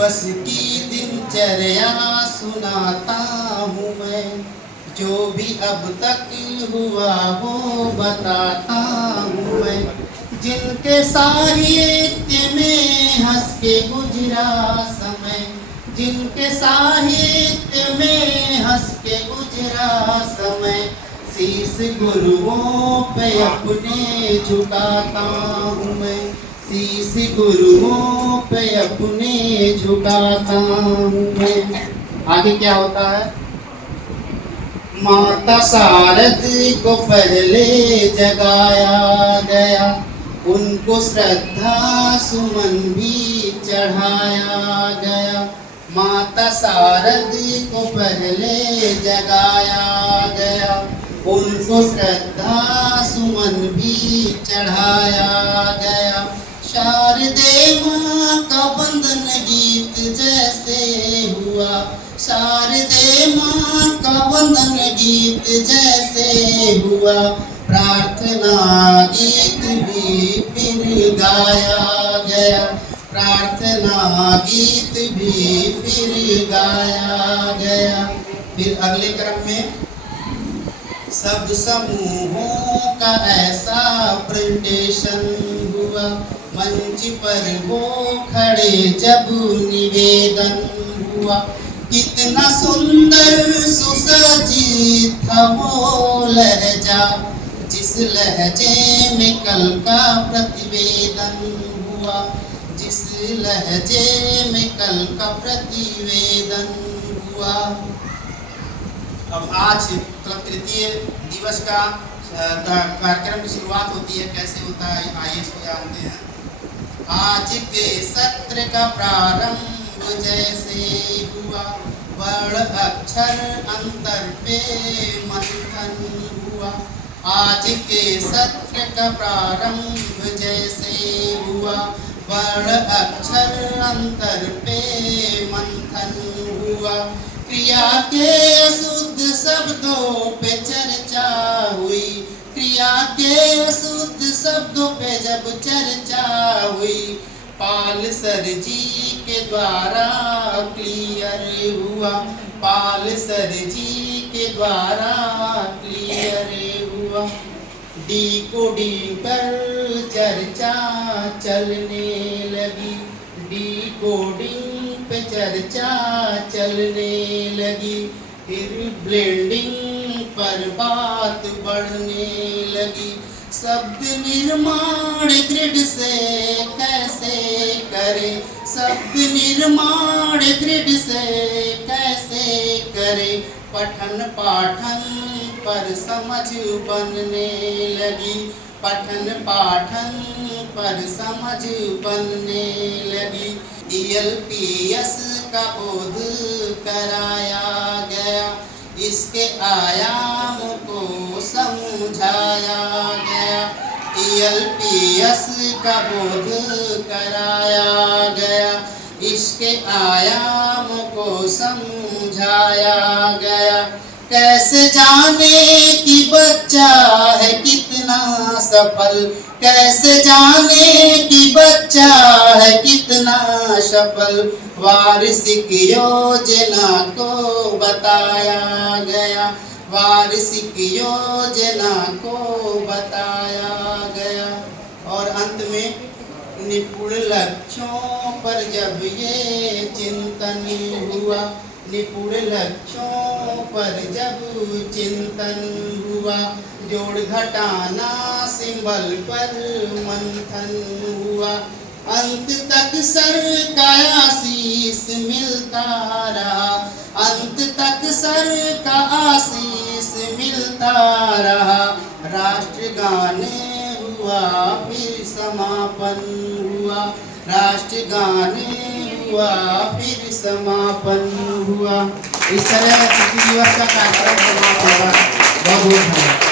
दिवस की दिनचर्या सुनाता हूँ मैं, जो भी अब तक हुआ वो बताता हूँ मैं। जिनके साहित्य में हंस के गुजरा समय, जिनके साहित्य में हंस के गुजरा समय, शीश गुरुओं पे अपने झुकाता हूँ मैं, शीश गुरुओं पे अपने झुकाता हूँ मैं। आगे क्या होता है? माता शारद को पहले जगाया गया, उनको श्रद्धा सुमन भी चढ़ाया गया। माता शारद को पहले जगाया गया, उनको श्रद्धा सुमन भी चढ़ाया गया। शारदे माँ का वंदन गीत जैसे हुआ, शारदे माँ का वंदन गीत जैसे हुआ, प्रार्थना गीत भी फिर गाया गया, प्रार्थना गीत भी फिर गाया गया। फिर अगले क्रम में शब्द समूहों का ऐसा प्रेजेंटेशन हुआ, मंच पर वो खड़े जब निवेदन हुआ, कितना सुंदर सुसज्जित था वो लहजा, जिस लहजे में कल का प्रतिवेदन हुआ, जिस लहजे में कल का प्रतिवेदन हुआ। अब आज तृतीय दिवस का कार्यक्रम की शुरुआत होती है। कैसे होता है आइए इसको जानते हैं। आज के सत्र का प्रारंभ जैसे हुआ, वर्ण अक्षर अंतर पे मंथन हुआ। आज के सत्र का प्रारंभ जैसे हुआ, वर्ण अक्षर अंतर पे मंथन हुआ। क्रिया के शुद्ध शब्दों पे चर्चा हुई, क्रिया के शुद्ध शब्दों पे जब चर्चा हुई, पाल सर जी के द्वारा क्लियर हुआ, पाल सर जी के द्वारा क्लियर हुआ। डिकोडिंग पर चर्चा चलने लगी, डिकोडिंग पे चर्चा चलने लगी। फिर ब्लेंडिंग पर बात बढ़ने लगी। शब्द निर्माण ग्रिड से कैसे करें, शब्द निर्माण ग्रिड से कैसे करें, पठन पाठन पर समझ बनने लगी, पठन पाठन पर समझ बनने लगी। ELPS का बोध कराया गया, इसके आयाम को समझाया गया। ELPS का बोध कराया गया, इसके आयाम को समझाया गया। कैसे जाने कि बच्चा है कितना सफल, कैसे जाने कि बच्चा है कितना सफल, वार्षिक योजना को बताया गया, वार्षिक योजना को बताया गया। और अंत में निपुण लक्ष्यों पर जब ये चिंतन हुआ, निपुण लक्ष्यों पर जब चिंतन हुआ, जोड़ घटाना सिंबल पर मंथन हुआ। अंत तक सर का आशीष मिलता रहा, अंत तक सर का आशीष मिलता रहा। राष्ट्रगान हुआ फिर समापन हुआ, राष्ट्रगान हुआ फिर समापन हुआ। इस तरह तृतीय दिवस का कार्यक्रम समाप्त होगा। बहुत बहुत धन्यवाद।